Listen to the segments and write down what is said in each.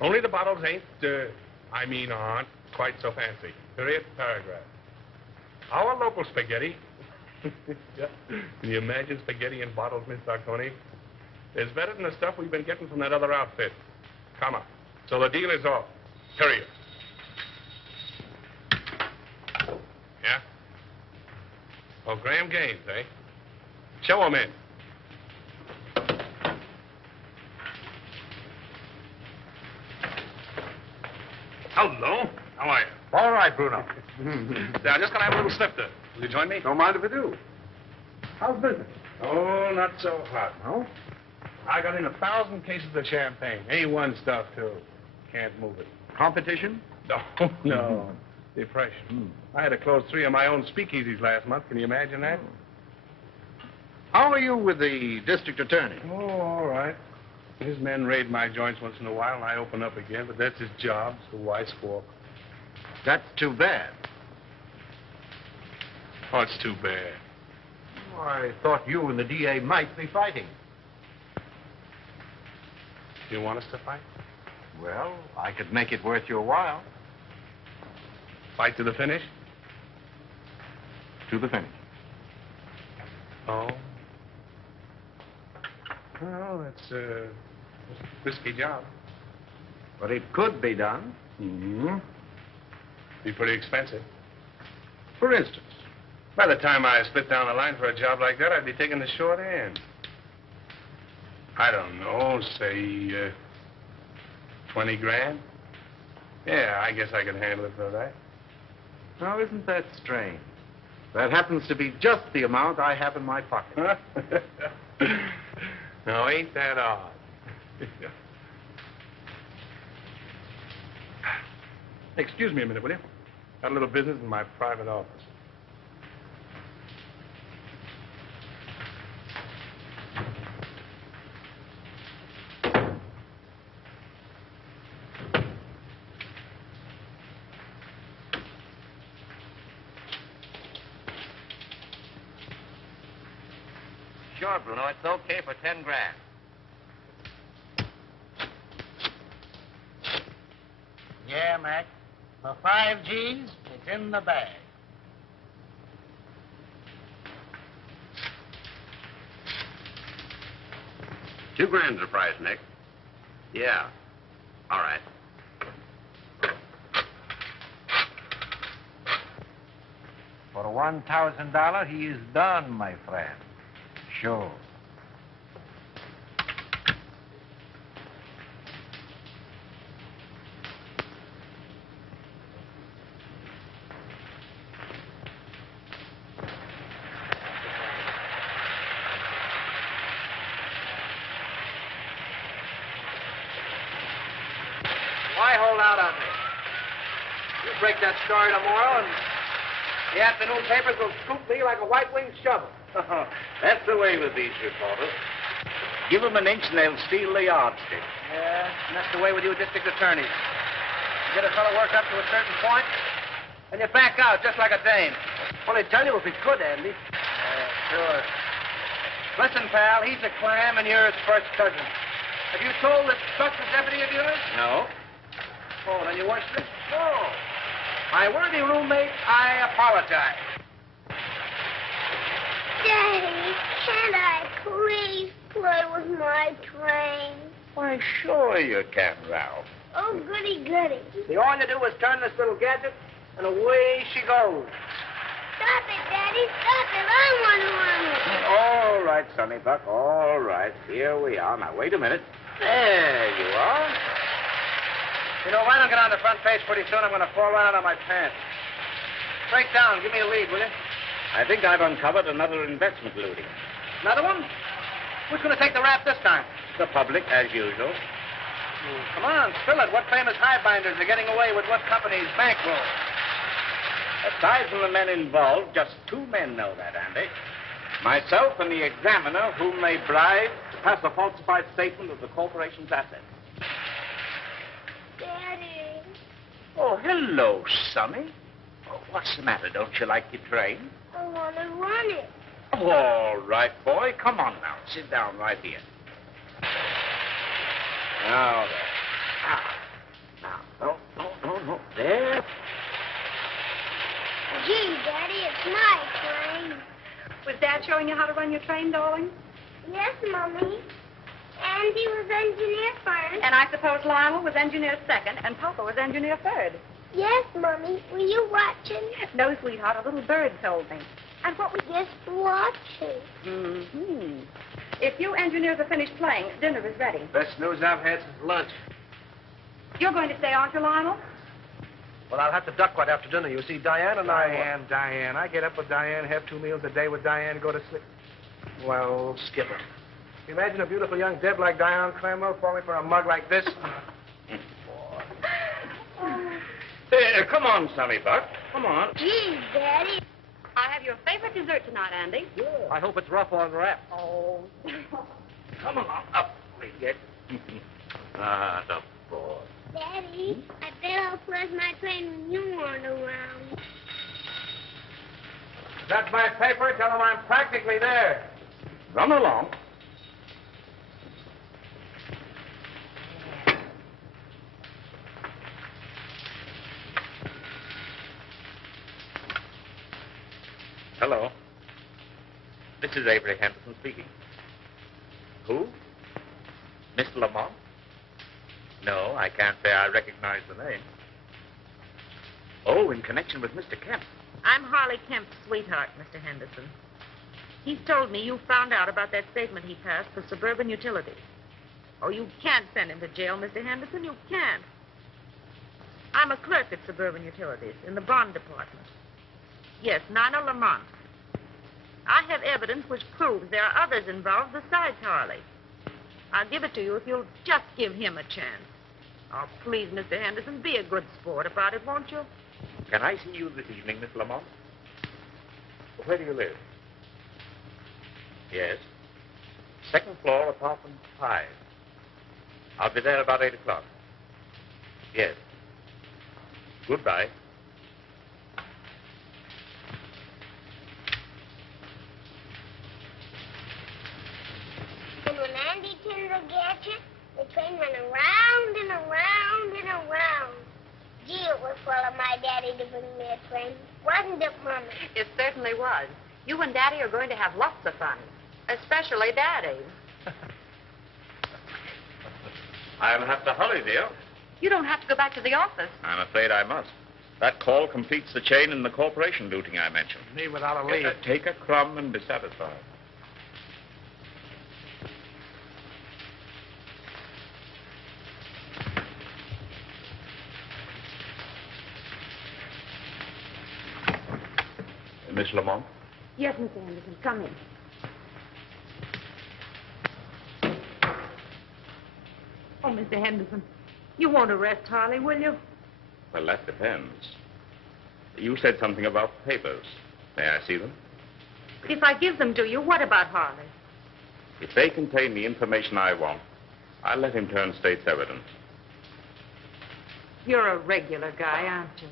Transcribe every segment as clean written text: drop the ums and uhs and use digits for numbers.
Only the bottles aren't quite so fancy. Period, paragraph. Our local spaghetti. Yeah. Can you imagine spaghetti in bottles, Miss Sarconi? It's better than the stuff we've been getting from that other outfit. Come on. So the deal is off. Period. Yeah? Oh, Graham Gaines, eh? Show him in. Hello. How are you? All right, Bruno. Yeah, I'm just going to have a little snifter. Will you join me? Don't mind if I do. How's business? Oh, not so hot. No? I got in 1,000 cases of champagne. A1 stuff, too. Can't move it. Competition? No. Depression. I had to close 3 of my own speakeasies last month. Can you imagine that? How are you with the district attorney? Oh, all right. His men raid my joints once in a while, and I open up again, but that's his job, so why squawk? That's too bad. Oh, it's too bad. Oh, I thought you and the DA might be fighting. Do you want us to fight? Well, I could make it worth your while. Fight to the finish? To the finish. Oh. Well, that's a risky job. But it could be done. Mm-hmm. Be pretty expensive. For instance? By the time I split down the line for a job like that, I'd be taking the short end. I don't know, say, 20 grand? Yeah, I guess I could handle it for that. Now, isn't that strange? That happens to be just the amount I have in my pocket. No, ain't that odd? Excuse me a minute, will you? Got a little business in my private office. Sure, Bruno, it's okay for 10 grand. Yeah, Mac. For 5 G's, it's in the bag. $2 grand's the price, Nick. Yeah. All right. For $1,000, he is done, my friend. Sure. Why hold out on me? You break that story tomorrow, and the afternoon papers will scoop me like a white-winged shovel. That's the way with these reporters. Give them an inch and they'll steal the yardstick. Yeah, and that's the way with you district attorneys. You get a fellow worked up to a certain point, and you back out just like a dame. Well, they tell you if it's good, Andy. Yeah, sure. Listen, pal, he's a clam and you're his first cousin. Have you told that Buck's a deputy of yours? No. Oh, then you weren't strict? No. My worthy roommate, I apologize. Daddy, can't I please play with my train? Why, sure you can, Ralph. Oh, goody, goody. See, all you do is turn this little gadget, and away she goes. Stop it, Daddy, stop it. I want to run it. All right, Sonny Buck, all right. Here we are. Now, wait a minute. There you are. You know, if I don't get on the front page pretty soon, I'm going to fall right out of my pants. Break down. Give me a lead, will you? I think I've uncovered another investment looting. Another one? Who's going to take the rap this time? The public, as usual. Come on, spill it. What famous highbinders are getting away with what company's bankroll? Aside from the men involved, just 2 men know that, Andy. Myself and the examiner, whom they bribed to pass a falsified statement of the corporation's assets. Daddy. Oh, hello, Sonny. Oh, what's the matter? Don't you like your train? I want to run it. All right, boy. Come on now. Sit down right here. Now, there. There. Gee, Daddy, it's my train. Was Dad showing you how to run your train, darling? Yes, Mommy. Andy was engineer first. And I suppose Lionel was engineer second, and Papa was engineer third. Yes, Mommy. Were you watching? No, sweetheart, a little bird told me. And what was... Just watching. Mm-hmm. If you engineers are finished playing, dinner is ready. Best news I've had since lunch. You're going to stay, aren't you, Lionel? Well, I'll have to duck right after dinner. You see, Diane and I... Diane. I get up with Diane, have 2 meals a day with Diane, go to sleep. Well, Skipper. Imagine a beautiful young Deb like Diane Cranwell falling for a mug like this. Hey, come on, Sonny Buck. Come on. Gee, Daddy. I have your favorite dessert tonight, Andy. I hope it's rough on wrap. Oh. Come along. Up we get. Ah, the boy. Daddy, I bet I'll flush my train when you aren't around. That's my paper. Tell them I'm practically there. Run along. Hello. This is Avery Henderson speaking. Who? Mr. Lamont? No, I can't say I recognize the name. Oh, in connection with Mr. Kemp. I'm Harley Kemp's sweetheart, Mr. Henderson. He's told me you found out about that statement he passed for suburban utilities. Oh, you can't send him to jail, Mr. Henderson. You can't. I'm a clerk at Suburban Utilities in the bond department. Yes, Nina Lamont. I have evidence which proves there are others involved besides Harley. I'll give it to you if you'll just give him a chance. Oh, please, Mr. Henderson, be a good sport about it, won't you? Can I see you this evening, Miss Lamont? Where do you live? Yes. 2nd floor, apartment 5. I'll be there about 8 o'clock. Yes. Goodbye. And when Andy turned the gadget, the train went around and around and around. Gee, it was full of my daddy to bring me a train. Wasn't it, Mommy? It certainly was. You and Daddy are going to have lots of fun, especially Daddy. I'll have to hurry, dear. You don't have to go back to the office. I'm afraid I must. That call completes the chain in the corporation duty I mentioned. Me without a leave. Take a crumb and be satisfied. Miss Lamont? Yes, Mr. Henderson, come in. Oh, Mr. Henderson, you won't arrest Harley, will you? Well, that depends. You said something about papers. May I see them? If I give them to you, what about Harley? If they contain the information I want, I'll let him turn state's evidence. You're a regular guy, aren't you?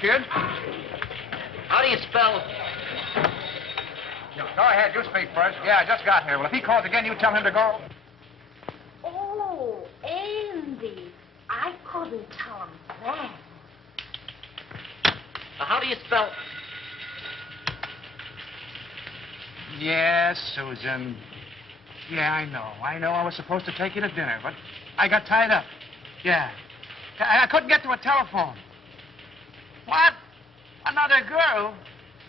Kid. How do you spell... Go ahead, you speak first. Yeah, I just got here. Well, if he calls again, you tell him to go. Oh, Andy. I couldn't tell him that. How do you spell... Yes, Susan. Yeah, I know. I was supposed to take you to dinner, but I got tied up. Yeah. I couldn't get to a telephone. What? Another girl?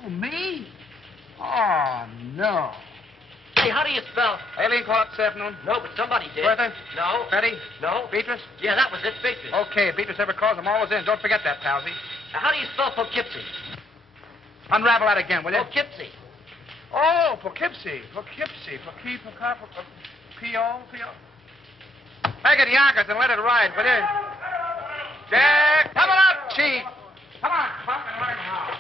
Oh, me? Oh, no. Say, how do you spell? Aileen called up this afternoon. No, but somebody did. Bertha? No. Betty? No. Beatrice? Yeah, that was it, Beatrice. Okay, Beatrice ever calls, I'm always in. Don't forget that, Palsy. Now, how do you spell Poughkeepsie? Unravel that again, will you? Poughkeepsie. Oh, Poughkeepsie. Poughkeepsie. P-O. Make it Yonkers and let it ride, will you? Jack, come on up, Chief. Come on, Buck, and learn how.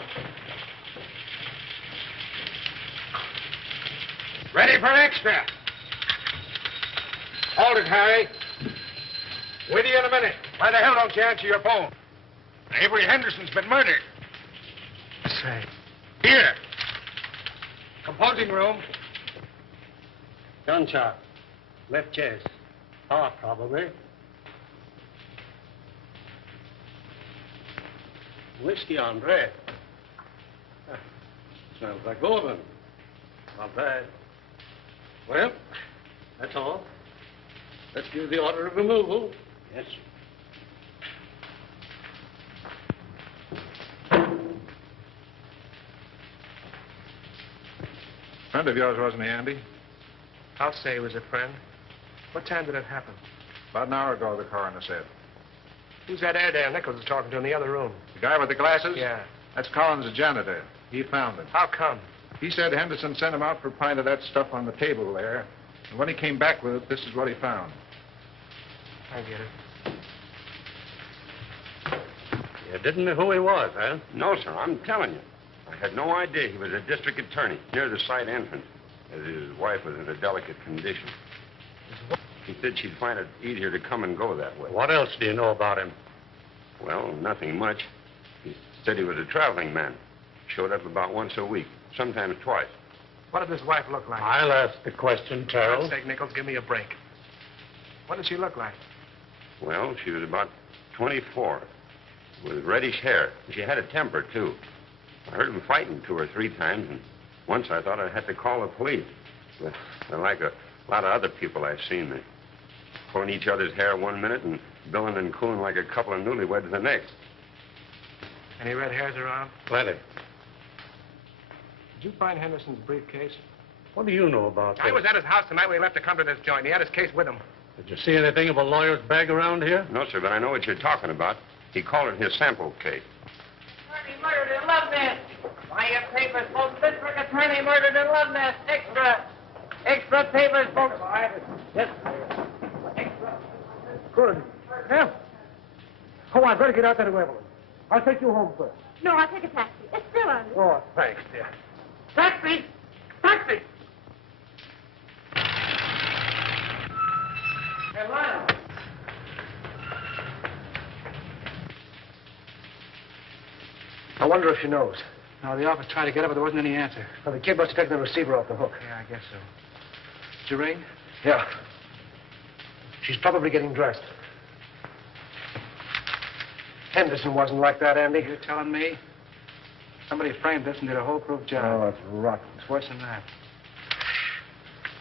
Ready for an extra. Hold it, Harry. With you in a minute. Why the hell don't you answer your phone? Avery Henderson's been murdered. Say. Here. Composing room. Gunshot. Left chest. Heart, probably. Whiskey on bread. Smells like Gordon. Not bad. Well, that's all. Let's give the order of removal. Yes, sir. Friend of yours, wasn't he, Andy? I'll say he was a friend. What time did it happen? About an hour ago, the coroner said. Who's that Airedale Nichols was talking to in the other room? The guy with the glasses? Yeah. That's Collins, the janitor. He found him. How come? He said Henderson sent him out for a pint of that stuff on the table there. And when he came back with it, this is what he found. I get it. You didn't know who he was, huh? No, sir, I'm telling you. I had no idea he was a district attorney near the side entrance, as his wife was in a delicate condition. He said she'd find it easier to come and go that way. What else do you know about him? Well, nothing much. He said he was a traveling man. Showed up about once a week, sometimes twice. What did his wife look like? I'll ask the question, For Terrell. God's sake, Nichols, give me a break. What did she look like? Well, she was about 24, with reddish hair. She had a temper, too. I heard them fighting 2 or 3 times, and once I thought I had to call the police. But they're like a lot of other people I've seen. They're pulling each other's hair one minute and billing and cooing like a couple of newlyweds the next. Any red hairs around? Plenty. Did you find Henderson's briefcase? What do you know about this? I was at his house the night we left to come to this joint. He had his case with him. Did you see anything of a lawyer's bag around here? No, sir, but I know what you're talking about. He called it his sample case. Attorney murdered in Love Nest. Buy your papers, folks. District attorney murdered in Love Nest. Extra. Extra papers, folks. Yes. Extra. Good. Yeah. Oh, I've got to get out there to Evelyn. I'll take you home first. No, I'll take a taxi. It's still on. Oh, thanks, dear. Taxi. Taxi. Hey, Lionel. I wonder if she knows. No, the office tried to get her, but there wasn't any answer. Well, the kid must have taken the receiver off the hook. Yeah, I guess so. Did you ring? Yeah. She's probably getting dressed. Henderson wasn't like that, Andy. You're telling me? Somebody framed this and did a whole-proof job. Oh, that's rotten. It's worse than that.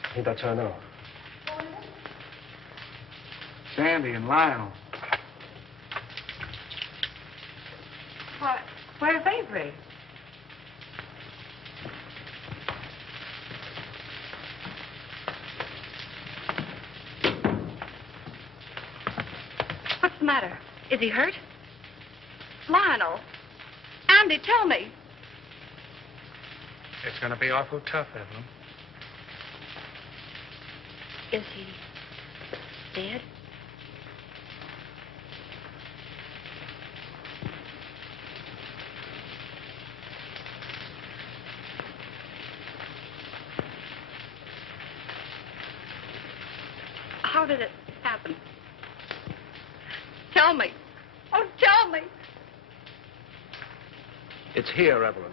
I think that's her now. Sandy and Lionel. What? Where's Avery? What's the matter? Is he hurt? Lionel. Andy, tell me. It's going to be awful tough, Evelyn. Is he dead? How did it happen? Tell me. Oh, tell me. It's here, Evelyn.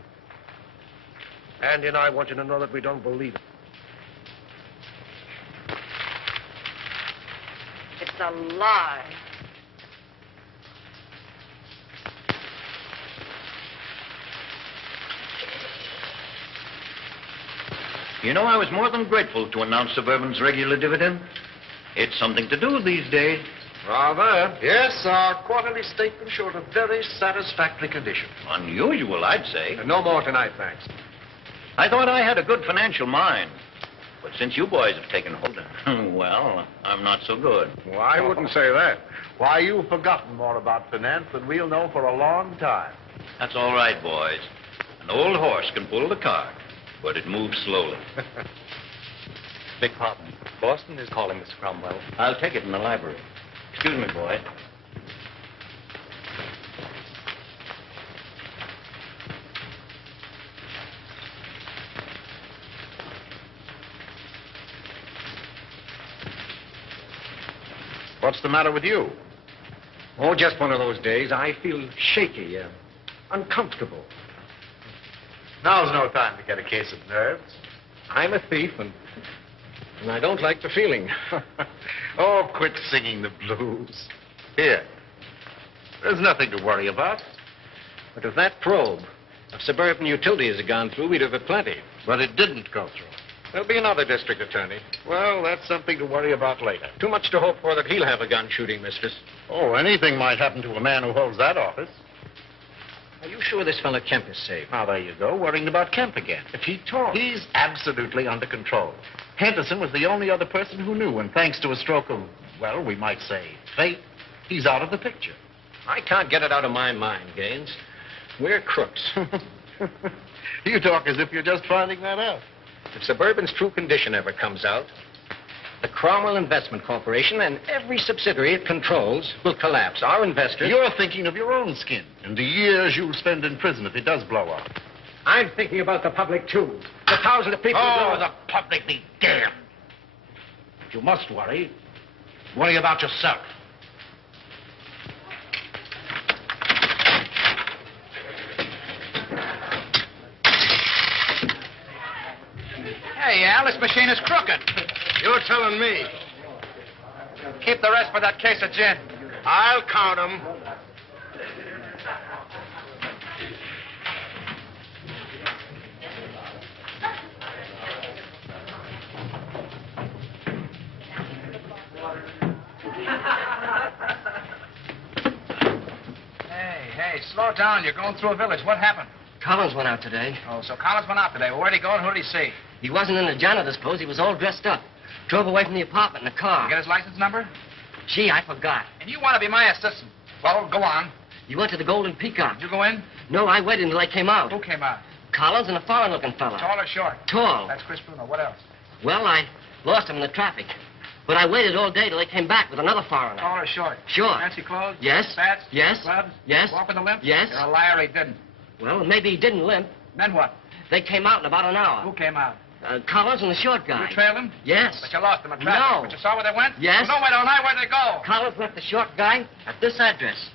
Andy and I want you to know that we don't believe it. It's a lie. You know, I was more than grateful to announce Suburban's regular dividend. It's something to do these days. Rather. Yes, our quarterly statement showed a very satisfactory condition. Unusual, I'd say. No more tonight, thanks. I thought I had a good financial mind. But since you boys have taken hold, well, I'm not so good. Well, I wouldn't say that. Why, you've forgotten more about finance than we'll know for a long time. That's all right, boys. An old horse can pull the cart, but it moves slowly. Beg pardon. Boston is calling, Mr. Cromwell. I'll take it in the library. Excuse me, boy. What's the matter with you? Oh, just one of those days. I feel shaky, uncomfortable. Now's no time to get a case of nerves. I'm a thief, and I don't like the feeling. Oh, quit singing the blues. Here. There's nothing to worry about. But if that probe of suburban utilities had gone through, we'd have had plenty. But it didn't go through. There'll be another district attorney. Well, that's something to worry about later. Too much to hope for that he'll have a gun shooting mistress. Oh, anything might happen to a man who holds that office. Are you sure this fellow Kemp is safe? Now, there you go, worrying about Kemp again. If he talks. He's absolutely under control. Henderson was the only other person who knew, and thanks to a stroke of, well, we might say, fate, he's out of the picture. I can't get it out of my mind, Gaines. We're crooks. You talk as if you're just finding that out. If Suburban's true condition ever comes out, the Cromwell Investment Corporation and every subsidiary it controls will collapse. Our investors... You're thinking of your own skin and the years you'll spend in prison if it does blow up. I'm thinking about the public, too. The thousands of people... Oh, the public be damned. If you must worry, worry about yourself. Hey, Al, this machine is crooked. You're telling me. Keep the rest for that case of gin. I'll count them. Hey, slow down. You're going through a village. What happened? Collins went out today. Oh, so Collins went out today. Well, where'd he go and who'd he see? He wasn't in the janitor's clothes. He was all dressed up. Drove away from the apartment in a car. You get his license number? Gee, I forgot. And you want to be my assistant. Well, go on. He went to the Golden Peacock. Did you go in? No, I waited until they came out. Who came out? Collins and a foreign-looking fella. Tall or short? Tall. That's Chris Bruno. What else? Well, I lost him in the traffic. But I waited all day till they came back with another foreigner. Tall or short? Short. Fancy clothes? Yes. Spats? Yes. Gloves? Yes. Walk with a limp? Yes. You're a liar, he didn't. Well, maybe he didn't limp. Then what? They came out in about an hour. Who came out? Collins and the short guy. You trailed him? Yes. But you lost him in traffic. No. But you saw where they went? Yes. Well, no, wait all night. Where'd they go? Collins left the short guy at this address.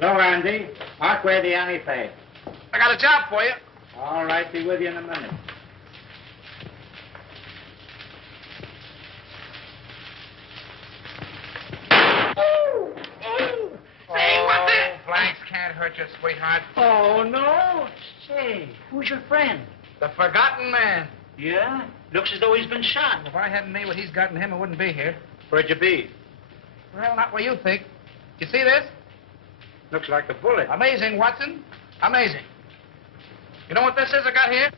Hello, Andy. Mark where the alley paid. I got a job for you. All right, be with you in a minute. Say, what the... Blanks can't hurt you, sweetheart. Oh, no. Say, who's your friend? The forgotten man. Yeah? Looks as though he's been shot. If I hadn't made what he's got in him, I wouldn't be here. Where'd you be? Well, not where you think. You see this? Looks like the bullet. Amazing, Watson. Amazing. You know what this is I got here?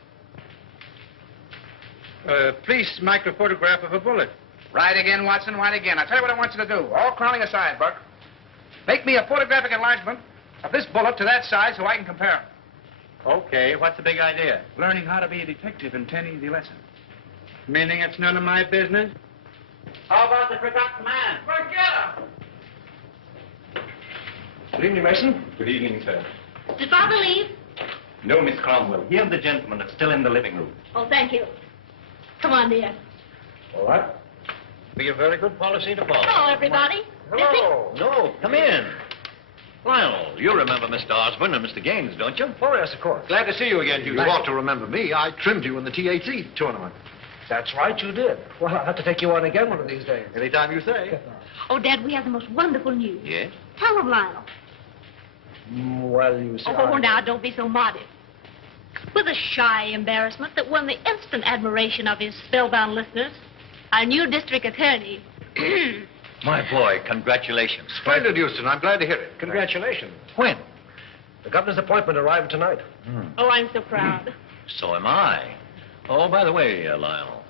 Police microphotograph of a bullet. Right again, Watson, right again. I'll tell you what I want you to do. All clowning aside, Buck. Make me a photographic enlargement of this bullet to that size so I can compare them. Okay, what's the big idea? Learning how to be a detective in 10 easy lessons. Meaning it's none of my business? How about the forgotten man? Forget him! Good evening, Mason. Good evening, sir. Did Father leave? No, Miss Cromwell. He and the gentleman are still in the living room. Oh, thank you. Come on, dear. All right. Be a very good policy to follow. Hello, everybody. Hello. No, come in. Lionel, you remember Mr. Osborne and Mr. Gaines, don't you? Oh, yes, of course. Glad to see you again, Hugh. You ought to remember me. I trimmed you in the TAC tournament. That's right, you did. Well, I'll have to take you on again one of these days. Anytime you say. Oh, Dad, we have the most wonderful news. Yes? Tell them, Lionel. Well, you see. Oh, now, don't be so modest. With a shy embarrassment that won the instant admiration of his spellbound listeners, our new district attorney. My boy, congratulations. Splendid, Houston. I'm glad to hear it. Congratulations. When? The governor's appointment arrived tonight. Oh, I'm so proud. So am I. Oh, by the way, Lionel,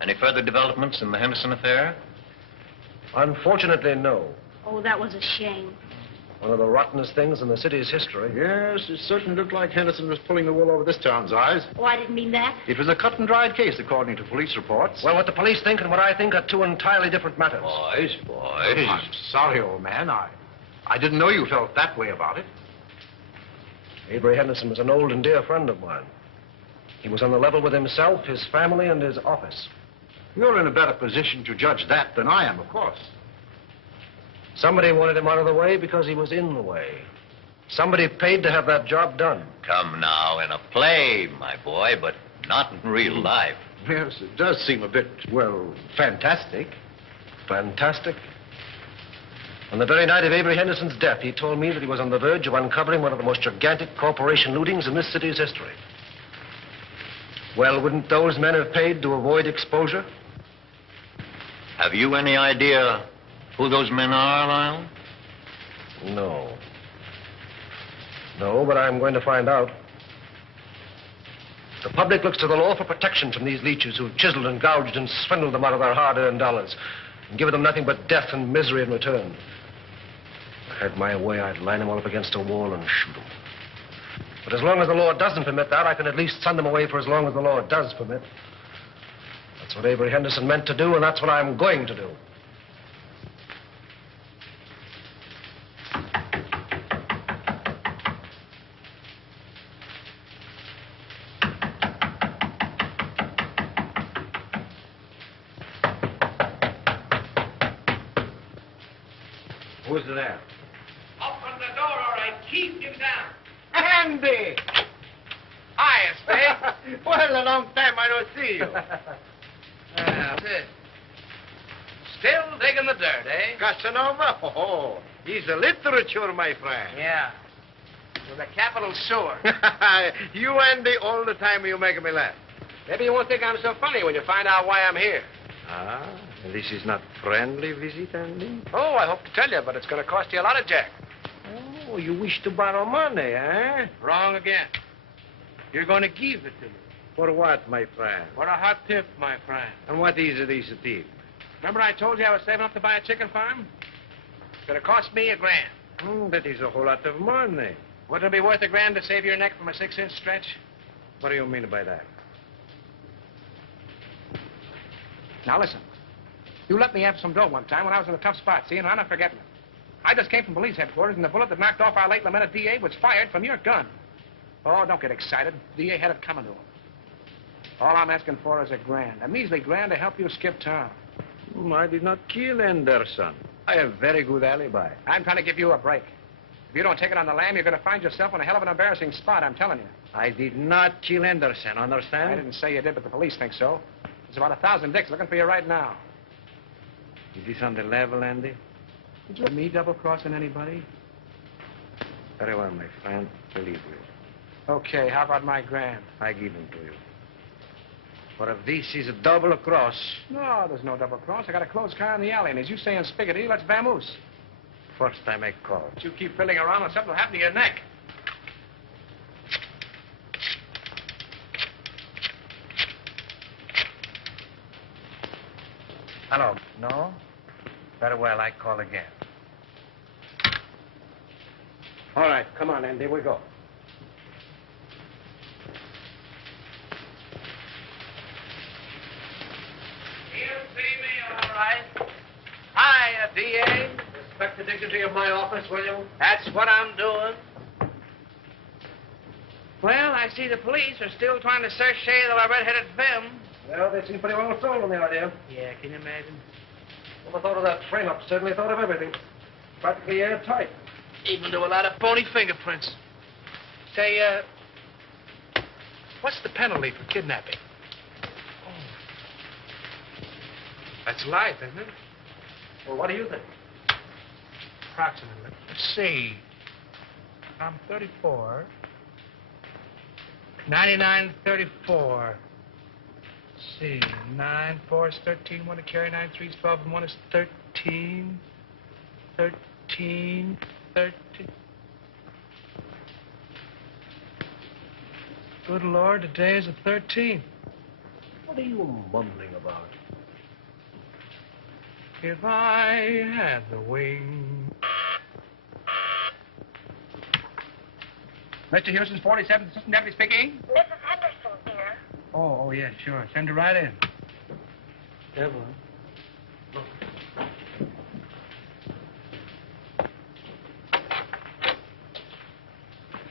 any further developments in the Henderson affair? Unfortunately, no. Oh, that was a shame. One of the rottenest things in the city's history. Yes, it certainly looked like Henderson was pulling the wool over this town's eyes. Oh, I didn't mean that. It was a cut-and-dried case, according to police reports. Well, what the police think and what I think are two entirely different matters. Boys. I'm sorry, old man. I didn't know you felt that way about it. Avery Henderson was an old and dear friend of mine. He was on the level with himself, his family, and his office. You're in a better position to judge that than I am, of course. Somebody wanted him out of the way because he was in the way. Somebody paid to have that job done. Come now, in a play, my boy, but not in real life. Yes, it does seem a bit, well, fantastic. Fantastic. On the very night of Avery Henderson's death, he told me that he was on the verge of uncovering one of the most gigantic corporation lootings in this city's history. Well, wouldn't those men have paid to avoid exposure? Have you any idea who those men are, Lionel? No. No, but I'm going to find out. The public looks to the law for protection from these leeches who've chiseled and gouged and swindled them out of their hard-earned dollars and given them nothing but death and misery in return. If I had my way, I'd line them all up against a wall and shoot them. But as long as the law doesn't permit that, I can at least send them away for as long as the law does permit. That's what Avery Henderson meant to do, and that's what I'm going to do. Who's there? Open the door or I keep you down. Andy! Hi, Spade. Well, a long time I don't see you. That's it. Still digging the dirt, eh? Casanova? Oh, he's a literature, my friend. Yeah. With a capital sewer. You, Andy, all the time you make me laugh. Maybe you won't think I'm so funny when you find out why I'm here. Ah, this is not friendly visit, Andy? Oh, I hope to tell you, but it's going to cost you a lot of jack. Oh, you wish to borrow money, eh? Wrong again. You're going to give it to me. For what, my friend? For a hot tip, my friend. And what is this tip? Remember I told you I was saving up to buy a chicken farm? It's going to cost me $1,000. That is a whole lot of money. Wouldn't it be worth $1,000 to save your neck from a 6-inch stretch? What do you mean by that? Now, listen. You let me have some dough one time when I was in a tough spot, see, and I'm not forgetting it. I just came from police headquarters, and the bullet that knocked off our late lamented DA was fired from your gun. Oh, don't get excited. DA had it coming to him. All I'm asking for is $1,000, a measly $1,000 to help you skip town. I did not kill Anderson. I have very good alibi. I'm trying to give you a break. If you don't take it on the lam, you're going to find yourself in a hell of an embarrassing spot, I'm telling you. I did not kill Anderson, understand? I didn't say you did, but the police think so. There's about 1,000 dicks looking for you right now. Is this on the level, Andy? Did you have me double-crossing anybody? Very well, my friend. Believe you. Okay, how about my $1,000? I give them to you. For if this is a double cross... No, there's no double cross. I got a closed car in the alley, and as you say in Spiggity, let's vamoose. First time I call. But you keep fiddling around and something will happen to your neck. Hello. No? Very well, I call again. All right, come on, Andy, we go. You see me, all right. Hiya, DA. Respect the dignity of my office, will you? That's what I'm doing. Well, I see the police are still trying to search the red-headed femme. Well, they seem pretty well sold on the idea. Yeah, can you imagine? Never thought of that frame-up. Certainly thought of everything. Practically airtight. Even to a lot of phony fingerprints. Say, what's the penalty for kidnapping? Oh. That's life, isn't it? Well, what do you think? Approximately. Let's see. I'm 34. 99, 34. Let's see. 9, 4 is 13. 1 to carry. 9, 3 is 12. And 1 is 13. 13. 13. Good Lord, today is the 13th. What are you mumbling about? If I had the wing. Mr. Houston's 47th Assistant Deputy speaking. Mrs. Henderson here. Oh, yeah, sure. Send her right in. Evelyn.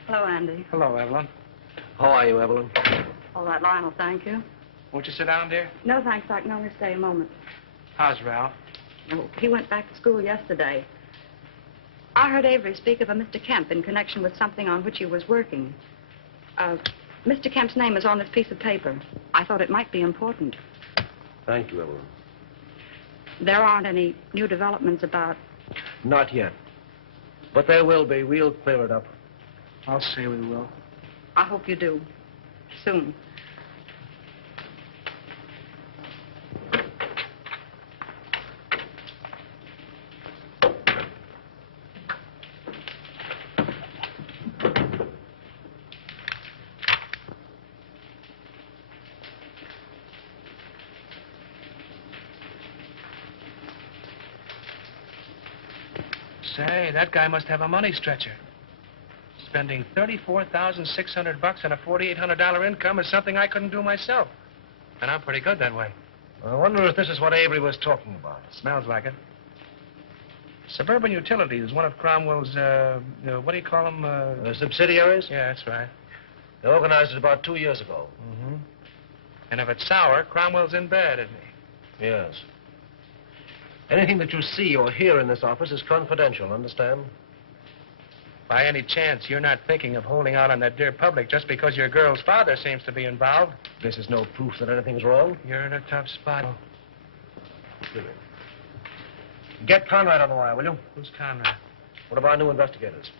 Hello, Andy. Hello, Evelyn. How are you, Evelyn? All right, Lionel, thank you. Won't you sit down, dear? No, thanks. I can only stay a moment. How's Ralph? Oh, he went back to school yesterday. I heard Avery speak of a Mr. Kemp in connection with something on which he was working. Mr. Kemp's name is on this piece of paper. I thought it might be important. Thank you, Evelyn. There aren't any new developments about... Not yet. But there will be. We'll clear it up. I'll say we will. I hope you do. Soon. Say, that guy must have a money stretcher. Spending $34,600 on a $4,800 income is something I couldn't do myself. And I'm pretty good that way. I wonder if this is what Avery was talking about. Smells like it. Suburban Utilities is one of Cromwell's, what do you call them? Subsidiaries? Yeah, that's right. They organized it about 2 years ago. Mm-hmm. And if it's sour, Cromwell's in bed, isn't he? Yes. Anything that you see or hear in this office is confidential, understand? By any chance, you're not thinking of holding out on that dear public just because your girl's father seems to be involved? This is no proof that anything's wrong. You're in a tough spot. Get Conrad on the wire, will you? Who's Conrad? One of our new investigators.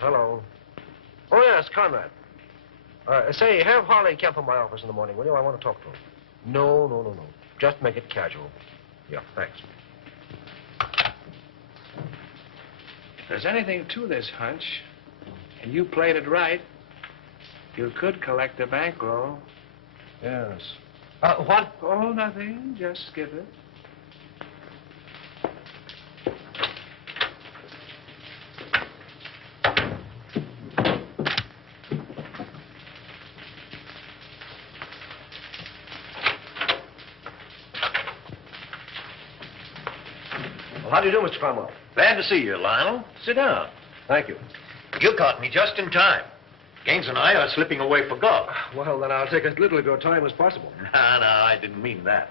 Hello. Oh, yes, Conrad. Say, have Harley Kemp in my office in the morning, will you? I want to talk to him. No. Just make it casual. Yeah, thanks. If there's anything to this hunch, and you played it right, you could collect a bankroll. Yes. What? Oh, nothing. Just skip it. How do you do, Mr. Cromwell? Glad to see you, Lionel. Sit down. Thank you. You caught me just in time. Gaines and I are slipping away for golf. Well, then I'll take as little of your time as possible. No, I didn't mean that.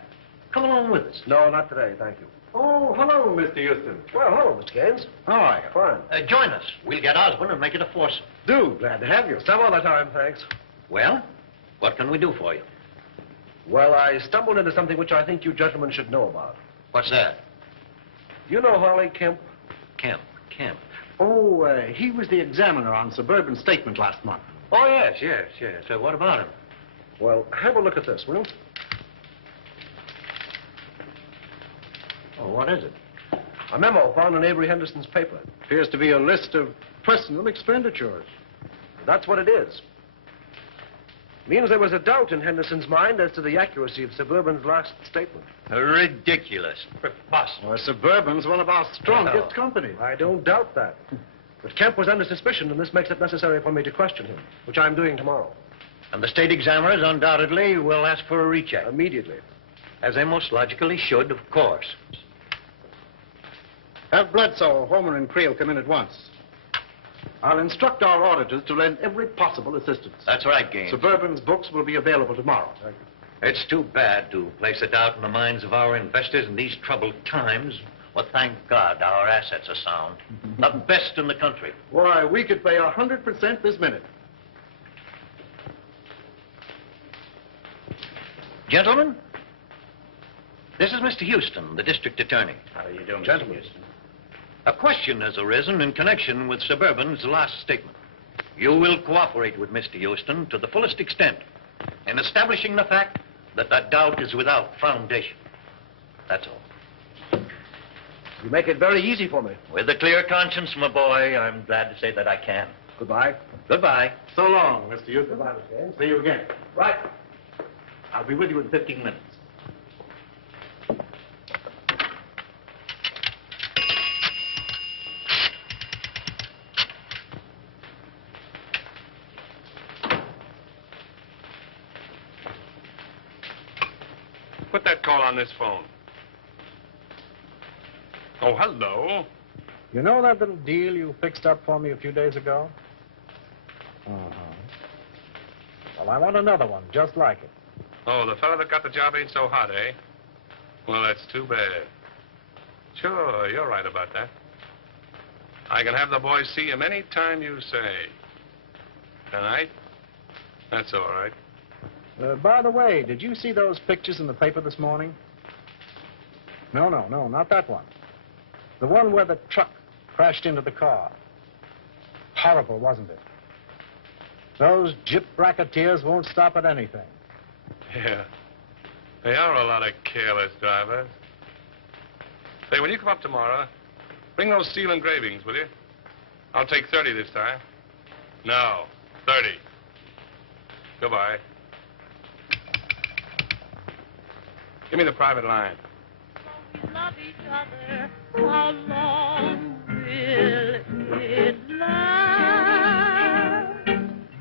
Come along with us. No, not today, thank you. Oh, hello, Mr. Houston. Well, hello, Mr. Gaines. How are you? Fine. Join us. We'll get Osborne and make it a foursome. Do. Glad to have you. Some other time, thanks. Well, what can we do for you? Well, I stumbled into something which I think you gentlemen should know about. What's that? You know Harley Kemp? Kemp. Oh, he was the examiner on Suburban Statement last month. Oh, yes. So what about him? Well, have a look at this, will you? Oh, what is it? A memo found in Avery Henderson's paper. Appears to be a list of personal expenditures. That's what it is. Means there was a doubt in Henderson's mind as to the accuracy of Suburban's last statement. Ridiculous. Preposterous. Well, Suburban's one of our strongest companies. I don't doubt that. But Kemp was under suspicion, and this makes it necessary for me to question him, which I'm doing tomorrow. And the state examiners undoubtedly will ask for a recheck. Immediately. As they most logically should, of course. Have Bledsoe, Homer, and Creel come in at once. I'll instruct our auditors to lend every possible assistance. That's right, Gaines. Suburban's books will be available tomorrow. It's too bad to place a doubt in the minds of our investors in these troubled times. But thank God our assets are sound. The best in the country. Why, we could pay 100% this minute. Gentlemen, this is Mr. Houston, the district attorney. How are you doing, Gentlemen. Mr. Houston? A question has arisen in connection with Suburban's last statement. You will cooperate with Mr. Houston to the fullest extent in establishing the fact that that doubt is without foundation. That's all. You make it very easy for me. With a clear conscience, my boy, I'm glad to say that I can. Goodbye. Goodbye. So long, Mr. Houston. Goodbye, Mr. Haynes. See you again. Right. I'll be with you in 15 minutes. Put that call on this phone. Oh, hello. You know that little deal you fixed up for me a few days ago? Well, I want another one just like it. Oh, the fellow that got the job ain't so hot, eh? Well, that's too bad. Sure, you're right about that. I can have the boys see him any time you say. Tonight? That's all right. By the way, did you see those pictures in the paper this morning? No, not that one. The one where the truck crashed into the car. Horrible, wasn't it? Those gyp racketeers won't stop at anything. Yeah. They are a lot of careless drivers. Say, when you come up tomorrow, bring those steel engravings, will you? I'll take 30 this time. No, 30. Goodbye. Give me the private line. Love each other, how long will it last?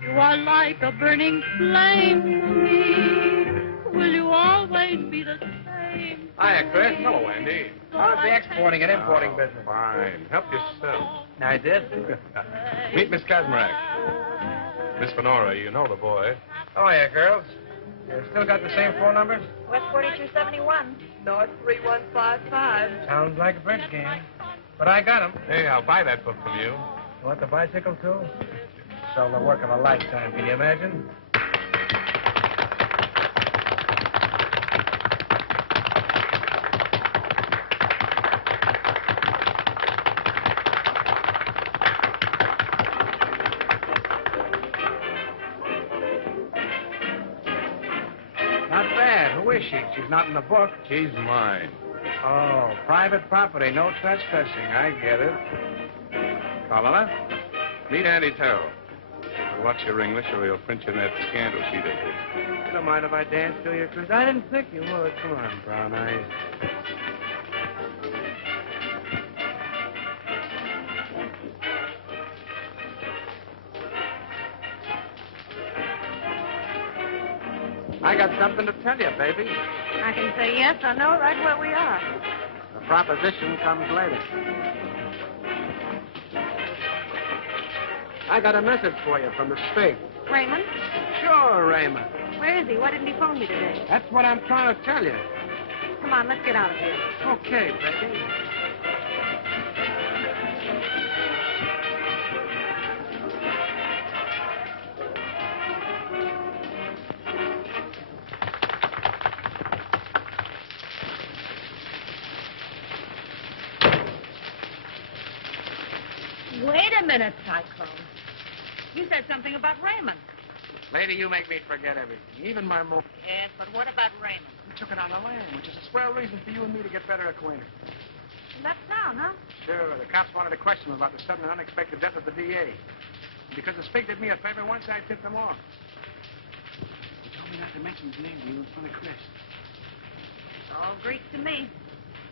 You are like a burning flame to me. Will you always be the same? Hiya, Chris. Hello, Andy. How's the exporting and importing business? Fine. Help yourself. I did. Meet Miss Kazmarek. Miss Fenora, you know the boy. Oh, yeah, girls. You still got the same phone numbers? West 4271. North 3155. Sounds like a bridge game. But I got 'em. Hey, I'll buy that book from you. You want the bicycle, too? Sell the work of a lifetime, can you imagine? Not bad. Who is she? She's not in the book. She's mine. Oh, private property, no trespassing. I get it. Colonna, meet Andy Terrell. Watch your English or he'll print you in that scandal sheet of his. You don't mind if I dance to you, Chris? I didn't think you would. Come on, brown eyes. I got something to tell you, baby. I can say yes or no right where we are. The proposition comes later. I got a message for you from the state. Raymond? Sure, Raymond. Where is he? Why didn't he phone me today? That's what I'm trying to tell you. Come on, let's get out of here. Okay, baby. Wait a minute, Cyclone. You said something about Raymond. Lady, you make me forget everything, even my mo... Yes, but what about Raymond? We took it on the lam, which is a swell reason for you and me to get better acquainted. Left town, huh? Sure, the cops wanted to question him about the sudden and unexpected death of the DA. Because the Spig did me a favor once, I tipped him off. He told me not to mention his name to you in front of Chris. It's all Greek to me.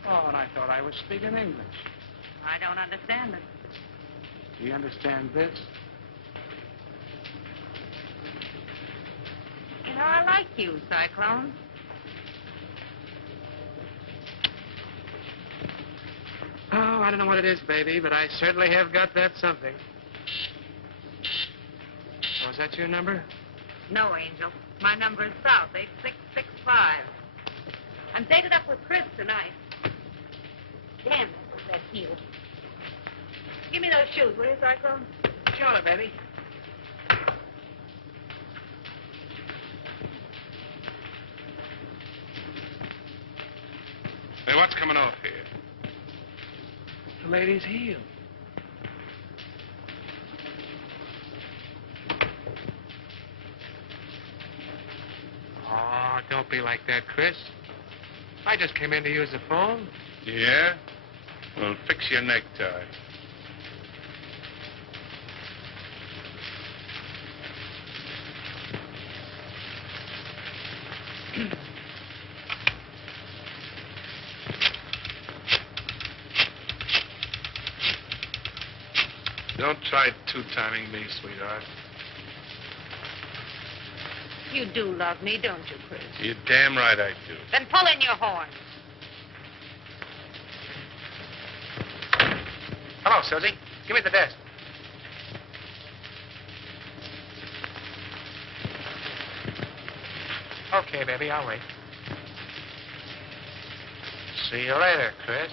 Oh, and I thought I was speaking English. I don't understand it. Do you understand this? You know, I like you, Cyclone. Oh, I don't know what it is, baby, but I certainly have got that something. Oh, is that your number? No, Angel. My number is South, 866 5. I'm dated up with Chris tonight. Damn, that was that heel. Give me those shoes, will you, Cyclone? Sure, baby. Hey, what's coming off here? The lady's heel. Oh, don't be like that, Chris. I just came in to use the phone. Yeah? Well, fix your necktie. Don't try two-timing me, sweetheart. You do love me, don't you, Chris? You're damn right I do. Then pull in your horn. Hello, Susie. Give me the desk. Okay, baby, I'll wait. See you later, Chris.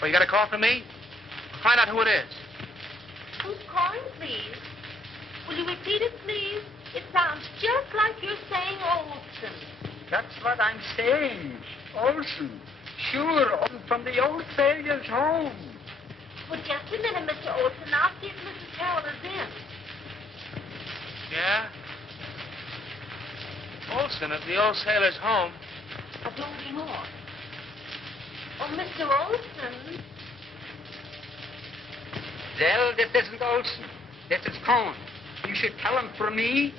Well, you got a call from me? Find out who it is. Who's calling, please? Will you repeat it, please? It sounds just like you're saying Olson. That's what I'm saying. Olson. Sure, from the old sailor's home. Well, just a minute, Mr. Olson. I'll see if Mrs. Carroll is in. Yeah? Olson at the old sailor's home. But don't be more. Oh, Mr. Olson. Well, this isn't Olson. This is Cohn. You should tell him for me.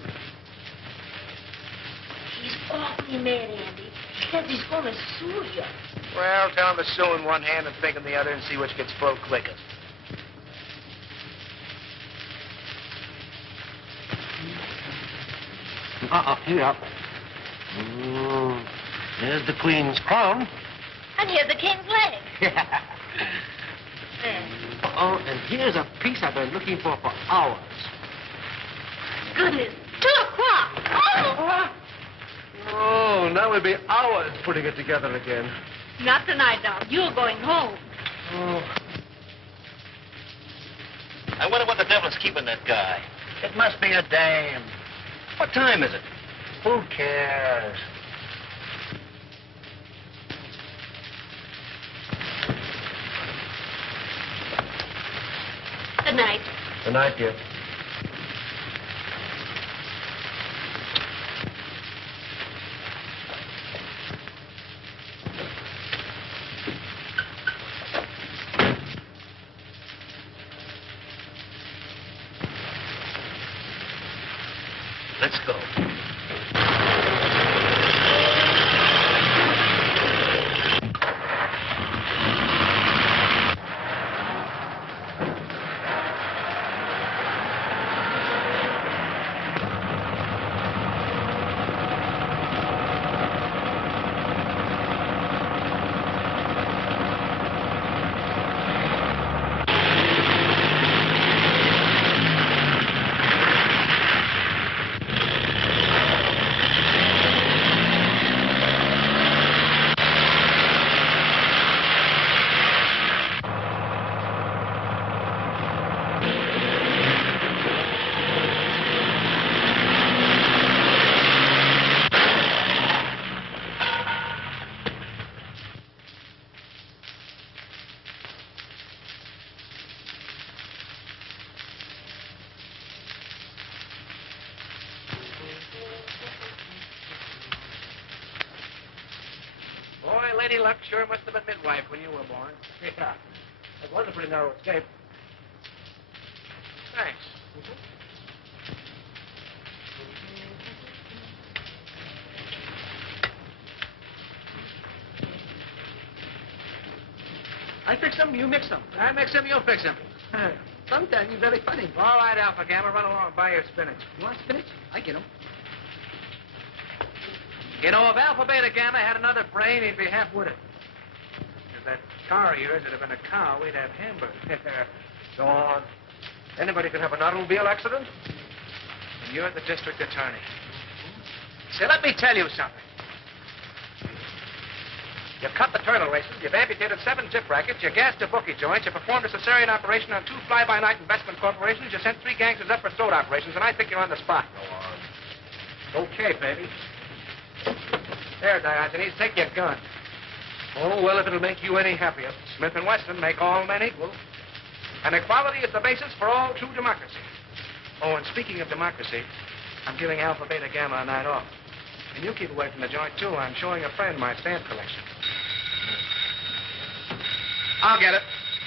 He's awfully mad, Andy. He says he's going to sue you. Well, tell him to sue in one hand and think in the other and see which gets full quickest. Here. There's the Queen's crown. And here's the king's leg. There. Oh, and here's a piece I've been looking for hours. Goodness. 2 o'clock. Oh! Oh, now we'll be hours putting it together again. Not tonight, Doc. You're going home. Oh. I wonder what the devil's keeping that guy. It must be a dame. What time is it? Who cares? Good night. Good night, dear. Let's go. Boy, Lady Luck sure must have been midwife when you were born. Yeah. That was a pretty narrow escape. Thanks. I fix them, you mix them. I mix them, you'll fix them. Sometimes you're very funny. All right, Alpha Gamma, run along and buy your spinach. You want spinach? I get them. You know, if Alpha Beta Gamma had another brain, he'd be half-witted. If that car of yours had been a cow, we'd have hamburgers. Go on. Anybody could have an automobile accident. And you're the district attorney. Say, let me tell you something. You've cut the turtle races, you've amputated 7 tip rackets, you gassed a bookie joint, you performed a cesarean operation on 2 fly-by-night investment corporations, you sent 3 gangsters up for throat operations, and I think you're on the spot. Go on. Okay, baby. There, Diogenes, take your gun. Oh, well, if it'll make you any happier. Smith & Wesson make all men equal. And equality is the basis for all true democracy. Oh, and speaking of democracy, I'm giving Alpha, Beta, Gamma a night off. And you keep away from the joint, too. I'm showing a friend my stamp collection. I'll get it.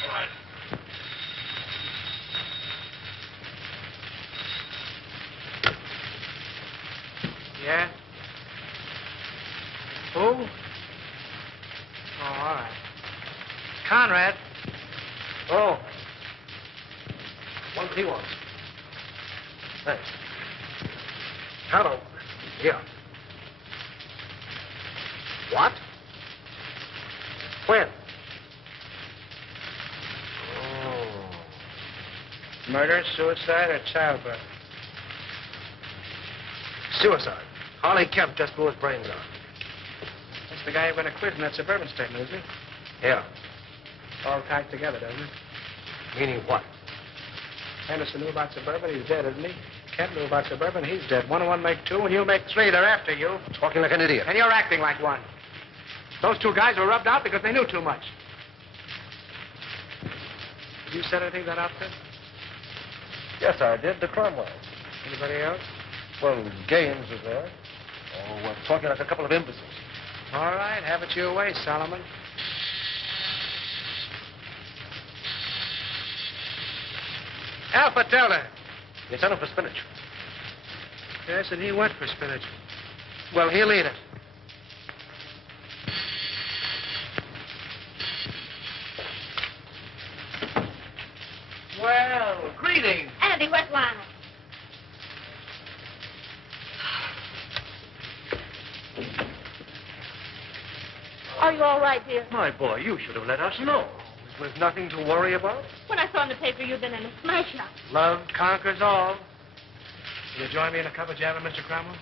All right. Yeah? Who? Oh, all right. Conrad. Oh. What he wants. Thanks. Hello. Yeah. What? When? Oh. Murder, suicide, or childbirth? Suicide. Harley Kemp just blew his brains out. That's the guy you're going to quiz in that suburban statement, isn't it? Yeah. All tied together, doesn't it? Meaning what? Henderson knew about suburban. He's dead, isn't he? Kemp knew about suburban. He's dead. 1 and 1 make 2, and you make 3. They're after you. Talking like an idiot. And you're acting like one. Those 2 guys were rubbed out because they knew too much. Did you set anything to that outfit? Yes, I did. To Cromwell. Anybody else? Well, Gaines was there. Oh, we're talking like a couple of imbeciles. All right, have it your way, Solomon. Alpha, tell her. You sent him for spinach. Yes, and he went for spinach. Well, he'll eat it. Well, greetings. Andy, wet line. Are you all right, dear? My boy, you should have let us know. There's nothing to worry about. When I saw in the paper you'd been in a smash-up. Love conquers all. Will you join me in a cup of java, Mr. Cromwell?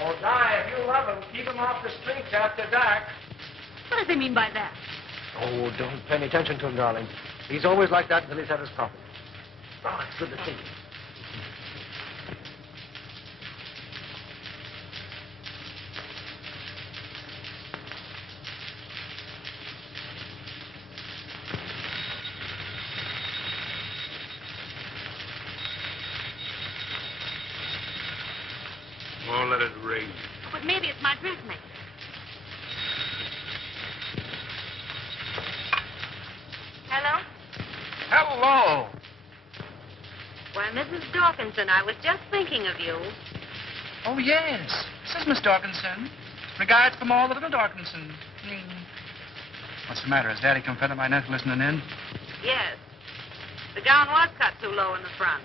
Oh, Di, if you love him, keep him off the streets after dark. What does he mean by that? Oh, don't pay any attention to him, darling. He's always like that until he's had his coffee. Oh, it's good to see you. Won't let it ring. But maybe it's my dressmaker. Hello? Hello. Why, Mrs. Dawkinson, I was just thinking of you. Oh, yes. This is Miss Dawkinson. Regards from all the little Dawkinson. What's the matter? Has Daddy come feather my neck listening in? Yes. The gown was cut too low in the front.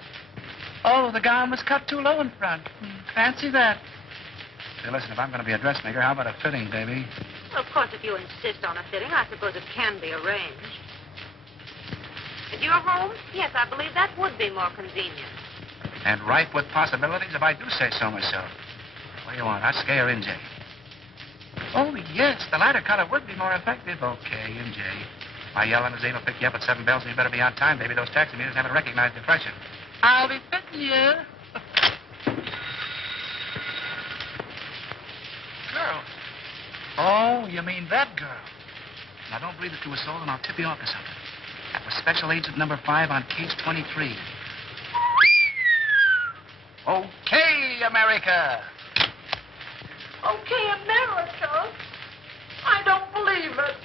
Oh, the gown was cut too low in front. Fancy that. Say, listen, if I'm going to be a dressmaker, how about a fitting, baby? Well, of course, if you insist on a fitting, I suppose it can be arranged. At your home? Yes, I believe that would be more convenient. And ripe with possibilities, if I do say so myself. What do you want? Husky or NJ? Oh, yes, the lighter color would be more effective. Okay, NJ. My yellow is able to pick you up at 7 bells, and you better be on time, baby. Those taxi meters haven't recognized the freshen. I'll be fitting you. Girl. Oh, you mean that girl. Now, don't breathe it to a soul, and I'll tip you off to something. That was Special Agent number 5 on case 23. Okay, America. Okay, America. I don't believe it.